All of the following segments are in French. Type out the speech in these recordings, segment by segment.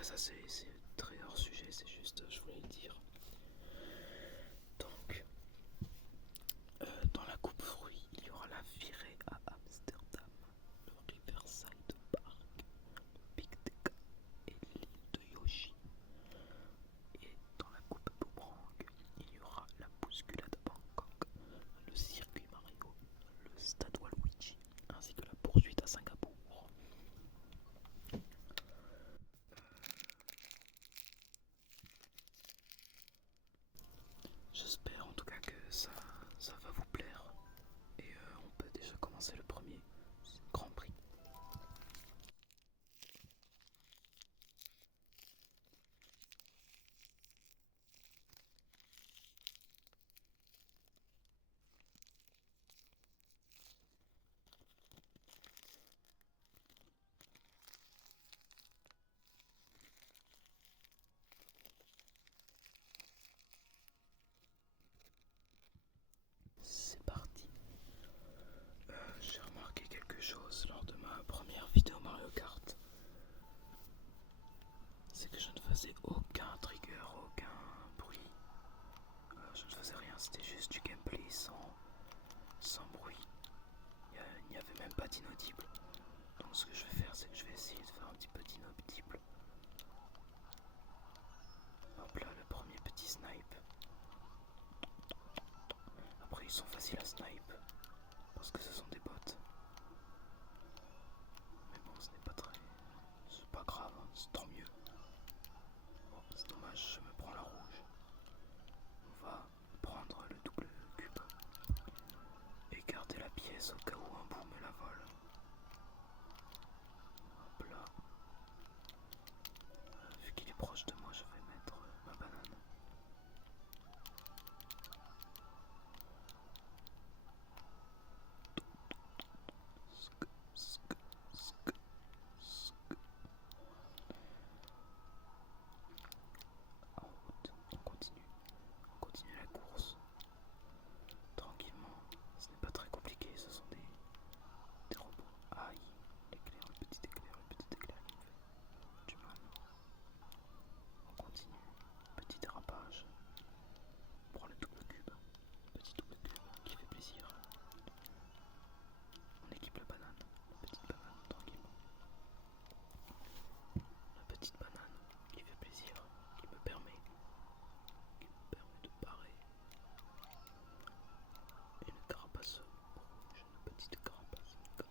après ça c'est très hors sujet, c'est juste, je voulais le dire. Donc, dans la coupe fruits, il y aura la virée à Amsterdam, le Riverside Park, le Big Deck et l'île de Yoshi. Et dans la coupe boomerang, il y aura la bousculade à Bangkok, le circuit Mario, le stade Waluigi, ainsi que la poursuite à Singapour. J'espère en tout cas que ça va vous plaire. Et on peut déjà commencer le premier Grand Prix. C'est parti. J'ai remarqué quelque chose lors de ma première vidéo Mario Kart. C'est que je ne faisais aucun trigger, aucun bruit. Je ne faisais rien, c'était juste du gameplay sans bruit. Il n'y avait même pas d'inaudible. Donc ce que je vais faire, c'est que je vais essayer de faire un petit peu d'inaudible. Hop là, le premier petit snipe. Après ils sont faciles à snipe, parce que ce sont des bots. Mais bon, ce n'est pas très... c'est pas grave, hein, c'est tant mieux. Bon, c'est dommage, je me prends la rouge. On va prendre le double cube et garder la pièce au cas où un bout me la vole. Hop là. Vu qu'il est proche de moi, je vais mettre ma banane. Sk, sk, sk, sk. En route, on continue la course. Tranquillement, ce n'est pas très compliqué, ce sont des robots. Aïe, l'éclair, le petit éclair qui me fait du mal. On continue, petit dérapage. On prend le double cube, petit double cube qui fait plaisir. On équipe la banane, la petite banane, tranquillement. La petite banane qui fait plaisir, qui me permet de parer. Et le carapace rouge, une petite carapace rouge.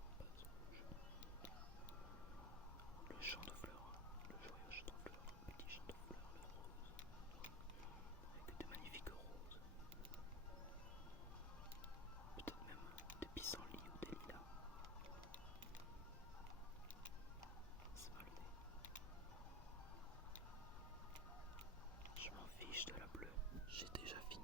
Le champ de fleurs, le joyeux champ de fleurs, le petit champ de fleurs, le rose. Avec de magnifiques roses. Peut-être même des pissenlits ou des lilas. C'est mal né. Je m'en fiche de la bleue, j'ai déjà fini.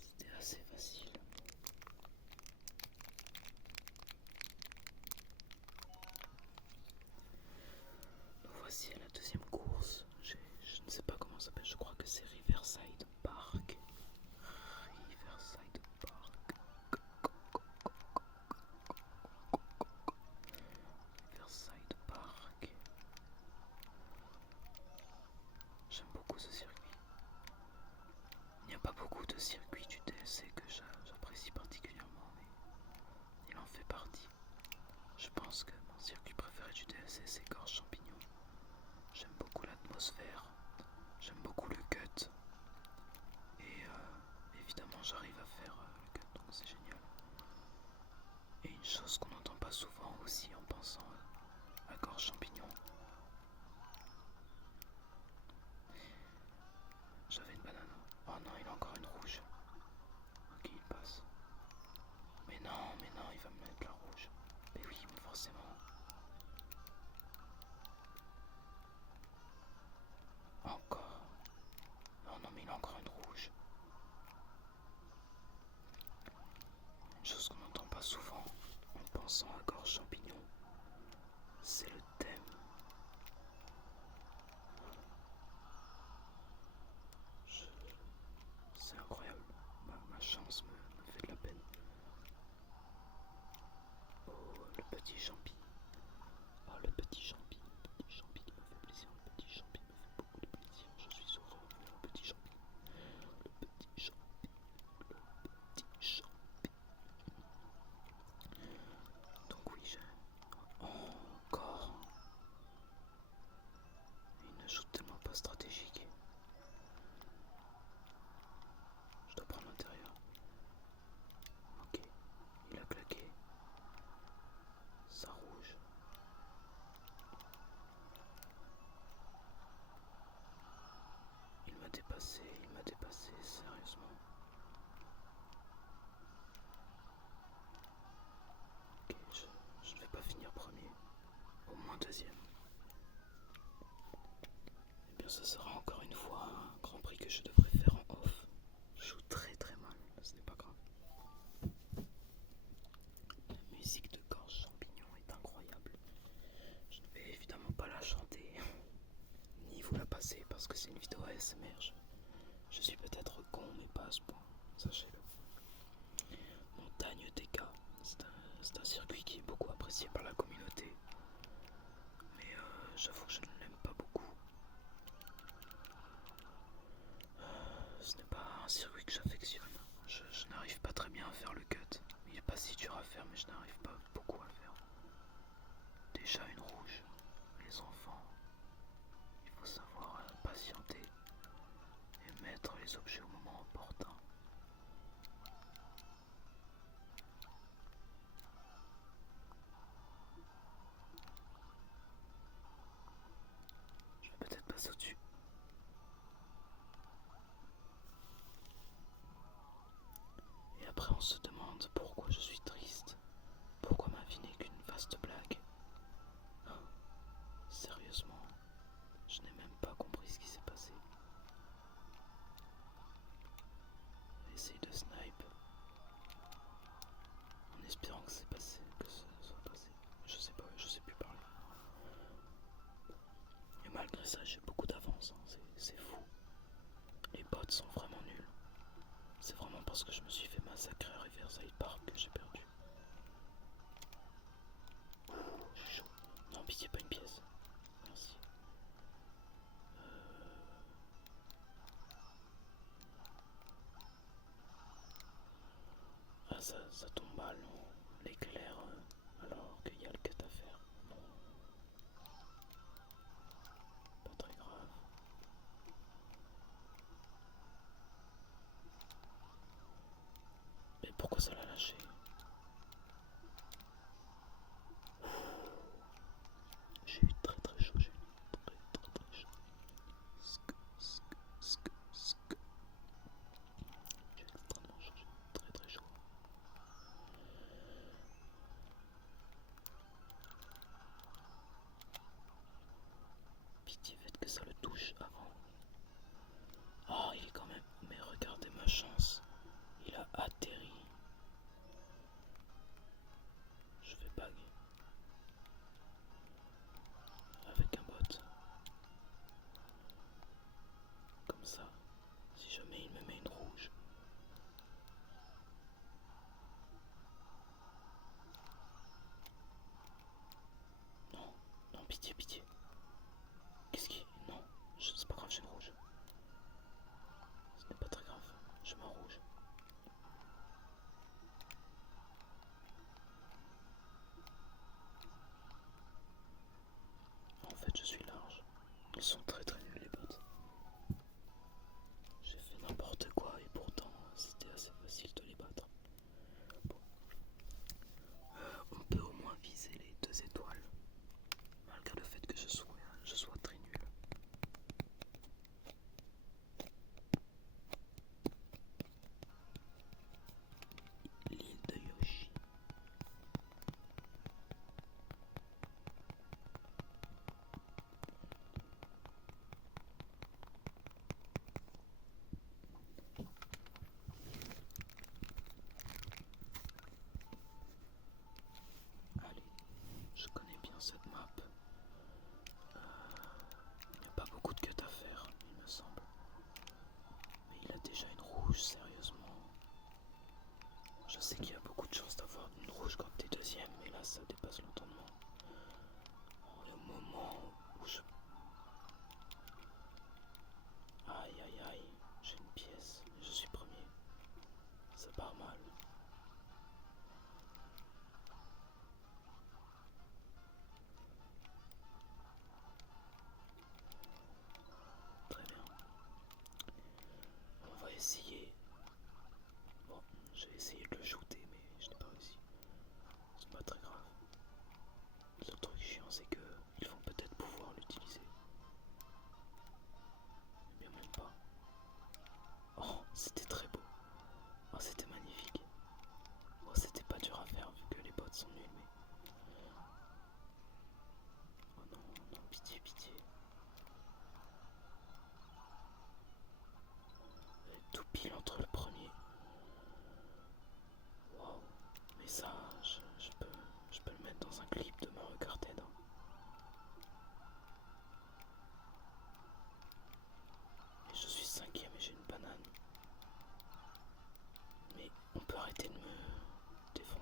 C'était assez facile. Nous voici à la deuxième course. Je ne sais pas comment ça s'appelle, je crois que c'est Riverside Park. Riverside Park. Riverside Park. J'aime beaucoup ce circuit. Il n'y a pas beaucoup de circuits du DSC que j'apprécie particulièrement, mais il en fait partie. Je pense que mon circuit préféré du DSC c'est Gorge Champignon. J'aime beaucoup l'atmosphère, j'aime beaucoup le cut. Et évidemment j'arrive à faire le cut, donc c'est génial. Et une chose qu'on n'entend pas souvent aussi en pensant à Gorge Champignon. J'avais une banane. Oh non, il a encore une rouge. Ok, il passe. Mais non, il va me mettre la rouge. Mais oui, mais forcément. Encore. Oh non, mais il a encore une rouge. Une chose qu'on n'entend pas souvent en pensant à Gorge Champignon, c'est le thème. C'est incroyable. petit champi. Oh, le petit champi qui me fait plaisir. Le petit champi me fait beaucoup de plaisir. Je suis heureux, le petit champi. Le petit champi. Le petit champi. Donc oui, j'ai encore une shoot tellement pas stratégique. Je dois prendre l'intérieur. Ok, il a claqué. Ça rouge. Il m'a dépassé, sérieusement. Ok, je ne vais pas finir premier. Au moins deuxième. Eh bien, ce sera encore une fois un grand prix que je devrais faire en off. Je joue très très mal, ce n'est pas grave. La musique de Gorge Champignon est incroyable. Je ne vais évidemment pas la chanter, ni vous la passer parce que c'est une vidéo ASMR. Je suis peut-être con, mais pas à ce point, sachez-le. Montagne TK, c'est un circuit qui est beaucoup apprécié par la communauté, mais j'avoue que je ne l'aime pas beaucoup. Ce n'est pas un circuit que j'affectionne. Je n'arrive pas très bien à faire le cut. Il n'est pas si dur à faire, mais je n'arrive pas beaucoup à le faire. Déjà une rouge, les enfants, il faut savoir patienter et mettre les objets au moment opportun. Je vais peut-être passer au-dessus. Et après on se demande pourquoi je suis triste, pourquoi ma vie n'est qu'une vaste blague. Sérieusement, je n'ai même pas compris ce qui s'est passé. Essaye de snipe en espérant que c'est passé, que ça soit passé. Je sais pas, je sais plus parler. Et malgré ça, j'ai beaucoup d'avance, hein. C'est fou. Les bots sont vraiment nuls. C'est vraiment parce que je me suis fait massacrer à Riverside Park que j'ai perdu. Je suis chaud. Non, pitié, pas une pièce. Merci. Ah, ça tombe mal. L'éclair, alors qu'il y a le cut à faire. Bon, pas très grave. Mais pourquoi ça l'a lâché? J'ai eu très très chaud, j'ai eu très très chaud. Sk. J'ai eu extrêmement chaud, j'ai eu très très chaud. Pitié, faites que ça le touche avant. Oh, il est quand même... Mais regardez ma chance. Il a atterri. Je vais bag. Avec un bot. Comme ça. Si jamais il me met une rouge. Non, non, pitié, pitié. Qu'est-ce qui... Non, c'est pas grave, j'ai une rouge. Ce n'est pas très grave, je m'en rouge. En fait, je suis large. Ils sont très très nuls les bots. J'ai fait n'importe quoi et pourtant c'était assez facile de les battre. Bon. On peut au moins viser les 2 étoiles. Malgré le fait que je sois très nul. L'île de Yoshi. Allez, je connais bien cette map. Il n'y a pas beaucoup de cut à faire, il me semble. Mais il a déjà une rouge, sérieusement. Je sais qu'il y a beaucoup de chances d'avoir une rouge quand t'es deuxième, mais là ça dépasse l'autre.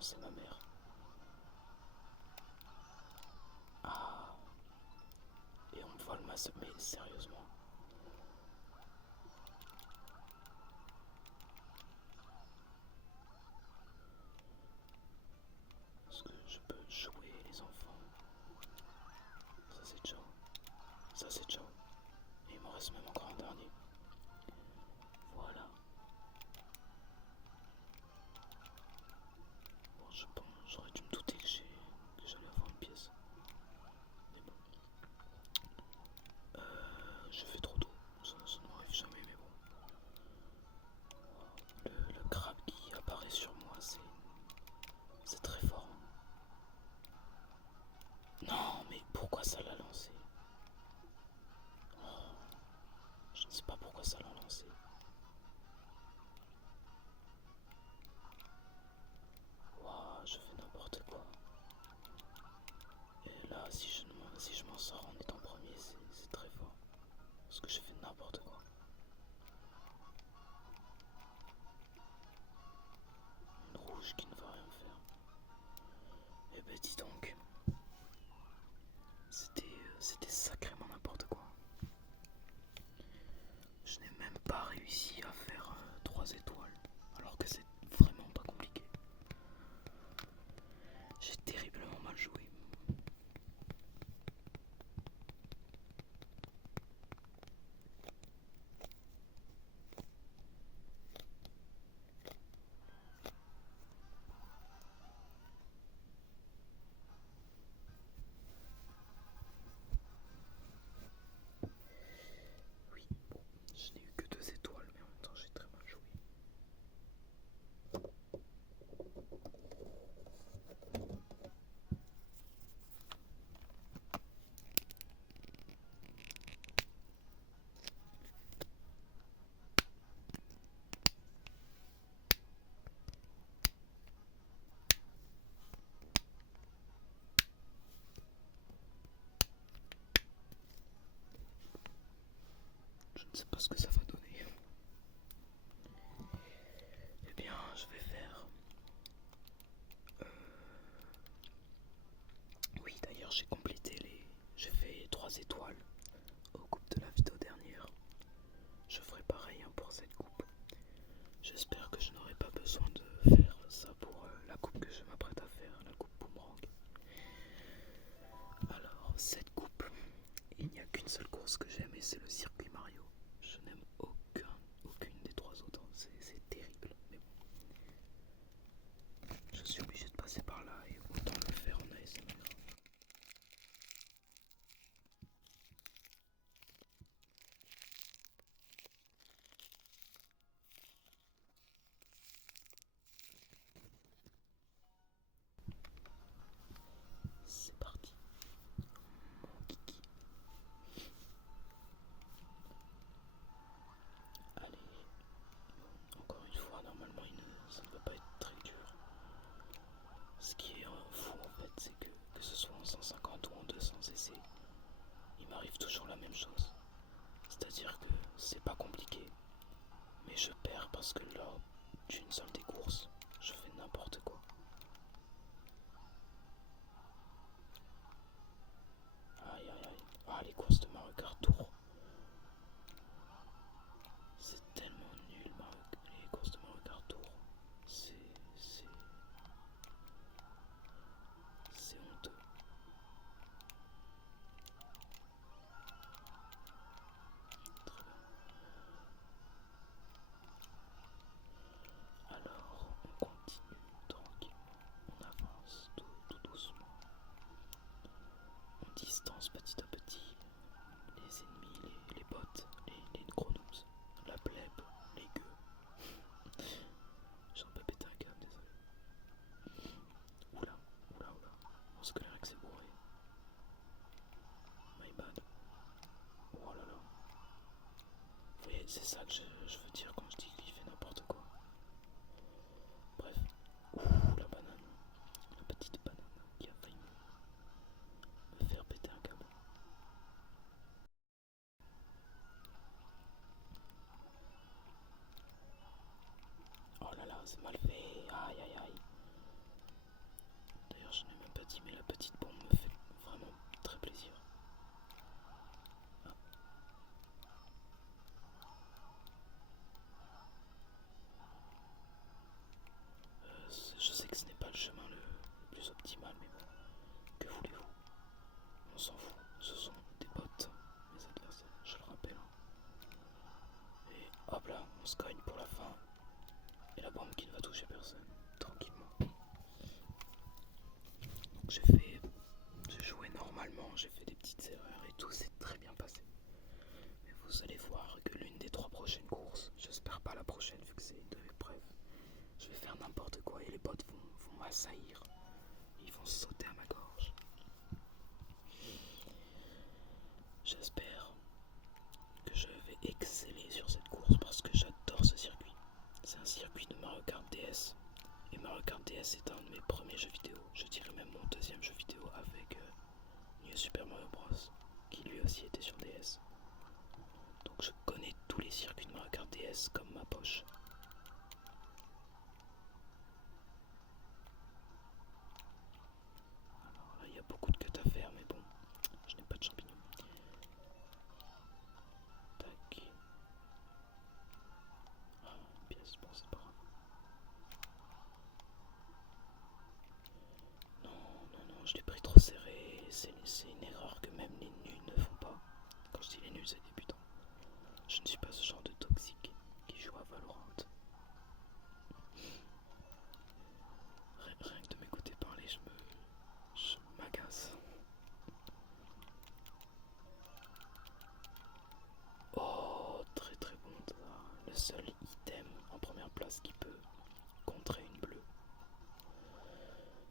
c'est ma mère. Ah, et on me vole ma soeur, mais sérieusement. Est-ce que je peux jouer les enfants? Ça c'est ciao. Ça c'est ciao. Et il m'en reste même encore un dernier. Voilà. Bon, je pense, j'aurais dû me douter que j'allais avoir une pièce. Mais bon. Je fais trop d'eau. Ça ne m'arrive jamais, mais bon. Le crabe qui apparaît sur moi, c'est très fort. Non, mais pourquoi ça l'a lancé? Je ne sais pas pourquoi ça l'a lancé. Waouh, je fais n'importe quoi. Et là, si je m'en sors en étant premier, c'est très fort. Parce que je fais n'importe quoi. Une rouge qui ne va rien faire. Eh ben dis donc, c'était sacrément n'importe quoi. Je n'ai même pas réussi à faire 3 étoiles, alors que c'est vraiment pas compliqué. J'ai terriblement mal joué. Oui, bon, je n'ai eu que 2 étoiles, mais en même temps j'ai très mal joué. Je ne sais pas ce que ça va donner. Eh bien, je vais faire... Oui, d'ailleurs, j'ai complété les... J'ai fait 3 étoiles aux coupes de la vidéo dernière. Je ferai pareil pour cette coupe. J'espère que je n'aurai pas besoin de faire ça pour la coupe que je m'apprête à faire, la coupe boomerang. Alors, cette coupe, il n'y a qu'une seule course que j'aime et c'est le circuit Mario. Je n'aime aucune des 3 autres, c'est terrible. Mais bon, je suis obligé de passer par là et autant le faire en ASMR. C'est parti, mon kiki. Allez, encore une fois, normalement ça ne va pas être très dur. Ce qui est fou en fait, c'est que ce soit en 150 ou en 200 cc, il m'arrive toujours la même chose. C'est-à-dire que c'est pas compliqué, mais je perds parce que lors d'une seule des courses, je fais n'importe quoi. Aïe aïe aïe. Ah, les courses de Mario Kart Tour. C'est tellement nul, les courses de Mario Kart Tour. C'est honteux. Très bien. Alors, on continue tranquillement. On avance tout doucement. On distance petit à petit les ennemis, les bots, les gros noobs, la plèbe, les gueux. J'en peux péter un câble, désolé. Oula, oula, oula. Mon Sclérex est bourré. My bad. Oh là là. Vous voyez, c'est ça que je veux dire quand je dis qu'il fait n'importe quoi. Bref. Ouh, la banane. La petite banane qui a failli me faire péter un câble. Oh là là, c'est mal fait. Aïe aïe aïe. dit, mais la petite bombe me fait vraiment très plaisir. Ah. Je sais que ce n'est pas le chemin le plus optimal, mais bon, que voulez-vous? On s'en fout, ce sont des bots, mes adversaires, je le rappelle. Et hop là, on se cogne pour la fin. Et la bombe qui ne va toucher personne, tranquillement. Donc j'ai joué normalement, j'ai fait des petites erreurs et tout s'est très bien passé. Mais vous allez voir que l'une des 3 prochaines courses, j'espère pas la prochaine vu que c'est une de l'épreuve, je vais faire n'importe quoi et les bots vont m'assaillir. Ils vont sauter à ma gorge. J'espère que je vais exceller sur cette course parce que j'adore ce circuit. C'est un circuit de Mario Kart DS. Et Mario Kart DS est un de mes premiers jeux vidéo. Je dirais même mon deuxième jeu vidéo avec New Super Mario Bros. Qui lui aussi était sur DS. Donc je connais tous les circuits de Mario Kart DS comme ma poche. Alors là il y a beaucoup de queues à faire mais bon, je n'ai pas de champignons. Tac. Ah, une pièce, bon c'est pas grave. Non, je l'ai pris trop serré. C'est une erreur que même les nuls ne font pas. Quand je dis les nuls, c'est débutants. Je ne suis pas ce genre de toxique qui joue à Valorant. Rien que de m'écouter parler, je m'agace. Oh, très très bon. Le seul item en première place qui peut contrer une bleue.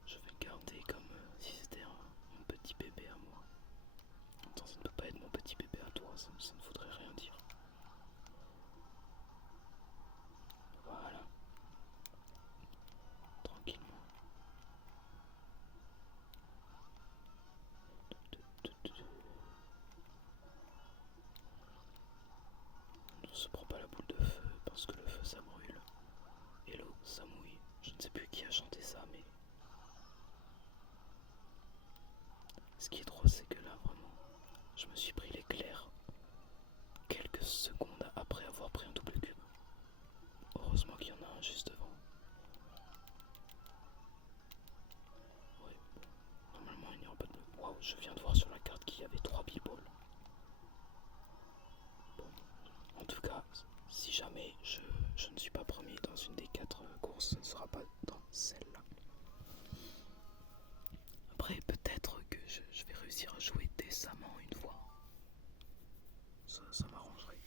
Je vais le garder comme si c'était mon petit bébé à moi. Attends, ça ne peut pas être mon petit bébé à toi, ça ne voudrait rien dire. Voilà. Tranquillement. On ne se prend pas la boule de feu parce que le feu ça brûle et l'eau ça mouille. Je ne sais plus qui a chanté ça, mais ce qui est drôle c'est que là vraiment je me suis pris l'éclair quelques secondes après avoir pris un double cube. Heureusement qu'il y en a un juste devant. Ouais, normalement il n'y aura pas de bleu. Waouh, je viens de voir sur la carte qu'il y avait 3 b-balls. Bon, en tout cas, si jamais je ne suis pas premier dans une des 4 courses, ce ne sera pas dans celle-là. Après, peut-être que je vais réussir à jouer décemment une fois. Ça m'arrangerait.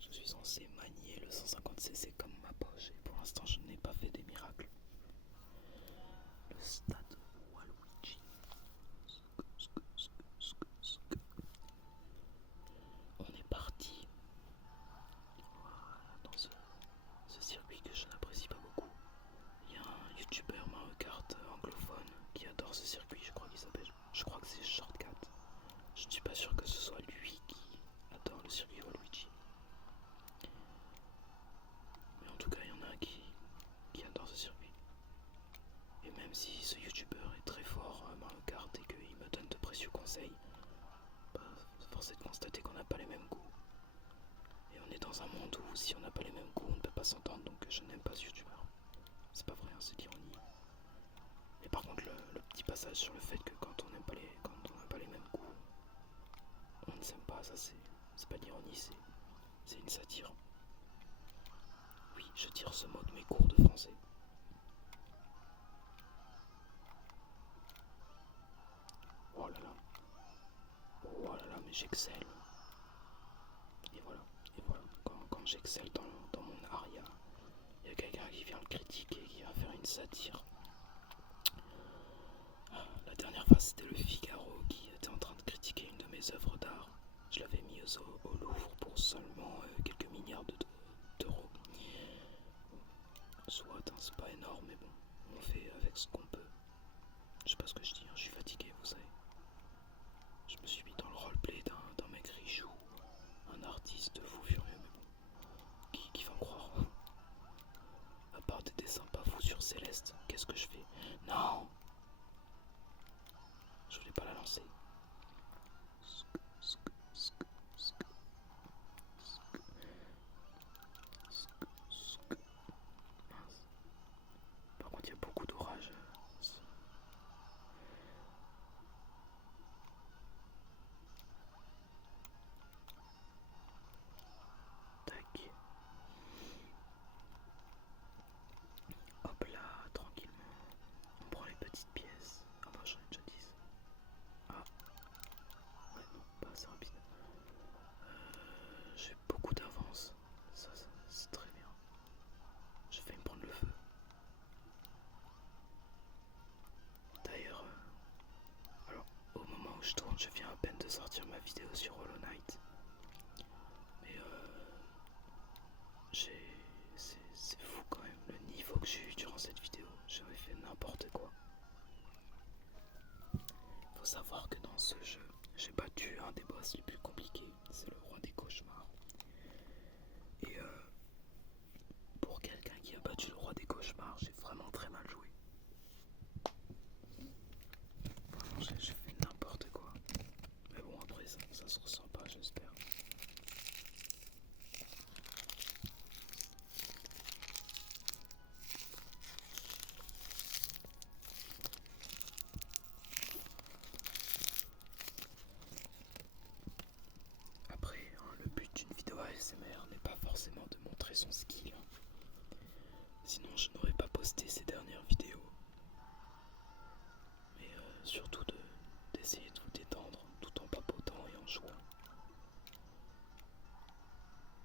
Je suis censé manier le 150cc comme ma poche et pour l'instant je n'ai pas fait des miracles. Le stade Waluigi. On est parti. Voilà, dans ce circuit que je n'apprécie pas beaucoup. Il y a un youtubeur Mario Kart anglophone qui adore ce circuit, je crois qu'il s'appelle. Je crois que c'est Shortcut. Je ne suis pas sûr que ce soit lui qui adore le circuit Waluigi. Mais en tout cas, il y en a un qui adore ce circuit. Et même si ce youtubeur est très fort à Mario Kart et qu'il me donne de précieux conseils, bah, force est de constater qu'on n'a pas les mêmes goûts. Et on est dans un monde où si on n'a pas les mêmes goûts, on ne peut pas s'entendre, donc je n'aime pas ce youtubeur. C'est pas vrai, hein, c'est l'ironie. Mais par contre, le petit passage sur le fait que quand on n'a pas les mêmes goûts, on ne s'aime pas, ça c'est pas l'ironie, c'est une satire. Oui, je tire ce mot de mes cours de français. Oh là là. Oh là là, mais j'excelle. Et voilà. Quand j'excelle dans mon art, il y a quelqu'un qui vient le critiquer, qui va faire une satire. La dernière fois, c'était le Figaro qui était en train de critiquer une de mes œuvres d'art. Je l'avais mise au Louvre pour seulement quelques milliards d'euros. Soit, hein, c'est pas énorme, mais bon, on fait avec ce qu'on peut. Je sais pas ce que je dis, hein, je suis fatigué, vous savez. Je me suis mis dans le roleplay d'un mec richou, un artiste fou furieux, mais bon, qui va me croire? À part des dessins pas fous sur Céleste, qu'est-ce que je fais? Non! ce jeu. J'ai battu un des boss les plus compliqués, c'est le roi des cauchemars. Et pour quelqu'un qui a battu le roi des cauchemars, j'ai vraiment très mal joué. Vraiment, j'ai fait n'importe quoi. Mais bon, après ça se ressent pas, j'espère. Après, hein, le but d'une vidéo ASMR n'est pas forcément de montrer son skill. Sinon, je n'aurais pas posté ces dernières vidéos. Mais surtout d'essayer de vous détendre tout en papotant et en jouant.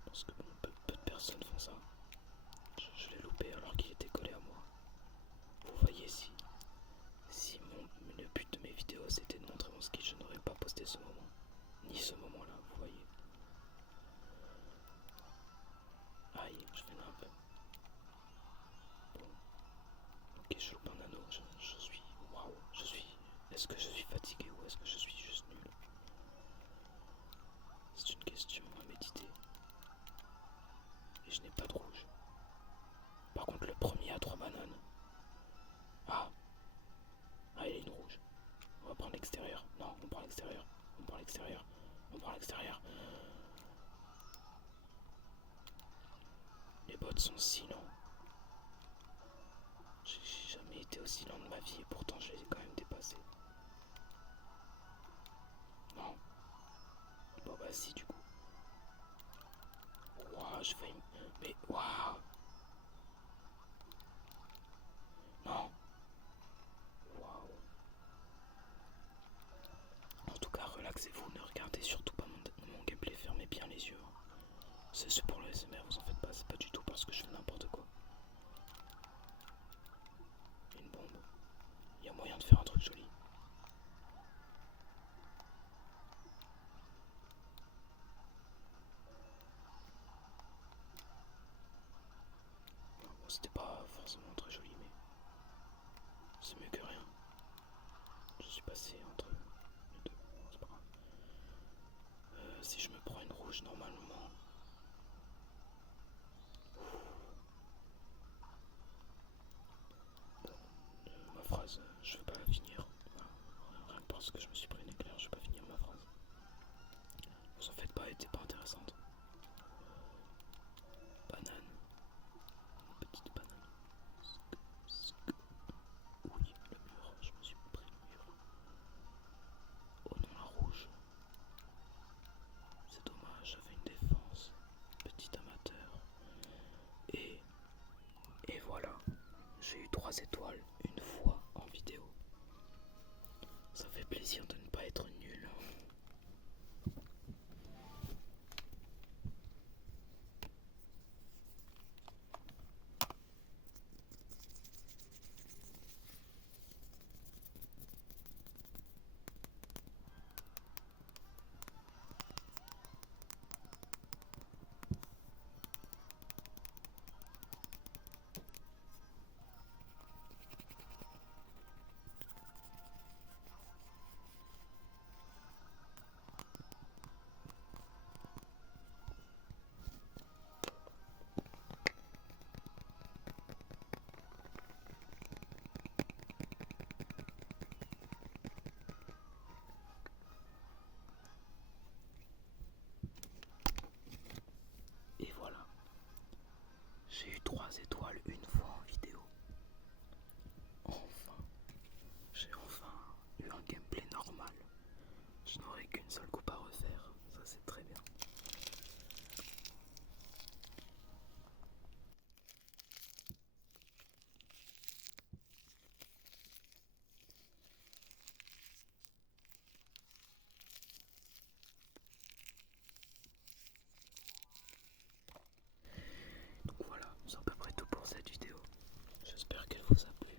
Parce que bon, peu de personnes font ça. Je l'ai loupé alors qu'il était collé à moi. Vous voyez, si le but de mes vidéos c'était de montrer mon skill, je n'aurais pas posté ce moment. Ni ce moment-là, vous voyez. Aïe, je fais un peu. Bon, ok, je loupe un anneau. Je suis. Waouh, je suis. Est-ce que je suis fatigué ou est-ce que je suis juste nul? C'est une question à méditer. Et je n'ai pas de rouge. Par contre, le premier a 3 bananes. Ah, il est une rouge. On va prendre l'extérieur. Non, on prend l'extérieur. On prend l'extérieur. On prend l'extérieur. Les bots sont si lents. J'ai jamais été aussi lent de ma vie et pourtant je les ai quand même dépassés. Non. Bon bah si du coup. Waouh, je failli. Mais waouh. Non. Waouh. En tout cas, relaxez-vous, ne regardez surtout pas mon gameplay, fermez bien les yeux. C'est pour le SMR, vous en faites pas, c'est pas du tout parce que je fais n'importe quoi. Une bombe. Il y a moyen de faire un truc joli. Bon, c'était pas forcément très joli, mais c'est mieux que rien. Je suis passé entre les deux, bon, c'est pas grave. Si je me prends une rouge normalement. Bon, ma phrase, je vais pas la finir. Voilà. Rien que parce que je me suis pris une éclair, je vais pas finir ma phrase. Vous en faites pas, elle était pas intéressante. Banane. Une petite banane. Oui, le mur, je me suis pris le mur. Oh non, la rouge. C'est dommage, j'avais une défense. Petit amateur. Et voilà. J'ai eu 3 étoiles une fois en vidéo. Ça fait plaisir de ne pas être nul. Et voilà. J'ai eu 3 étoiles une fois en vidéo. Enfin. J'ai enfin eu un gameplay normal. Je n'aurai qu'une seule coupe à refaire. Ça c'est très bien. Donc voilà, c'est à peu près tout pour cette vidéo. J'espère qu'elle vous a plu.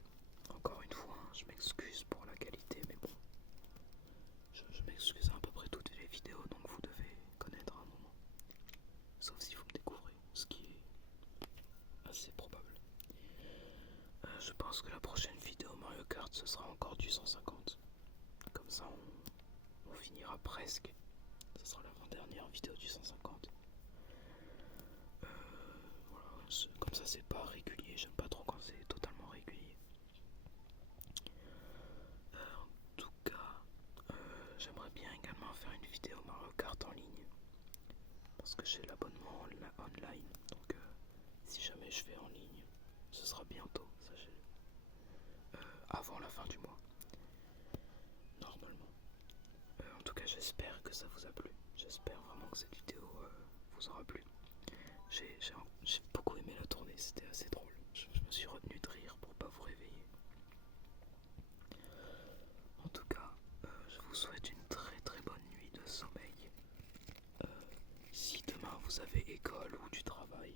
Encore une fois, je m'excuse pour la qualité, mais bon. Je m'excuse à peu près toutes les vidéos, donc vous devez connaître un moment. Sauf si vous me découvrez, ce qui est assez probable. Je pense que la prochaine vidéo Mario Kart, ce sera encore du 150. Comme ça, on finira presque. Ce sera l'avant-dernière vidéo du 150. Voilà, comme ça c'est pas régulier, j'aime pas trop quand c'est totalement régulier. En tout cas, j'aimerais bien également faire une vidéo Mario Kart en ligne. Parce que j'ai l'abonnement online. Donc si jamais je fais en ligne, ce sera bientôt, sachez. Avant la fin du mois. Normalement. En tout cas, j'espère que ça vous a plu. J'espère vraiment que cette vidéo vous aura plu. J'ai beaucoup aimé la tournée, c'était assez drôle. Je me suis retenu de rire pour pas vous réveiller. En tout cas, je vous souhaite une très très bonne nuit de sommeil. Si demain vous avez école ou du travail,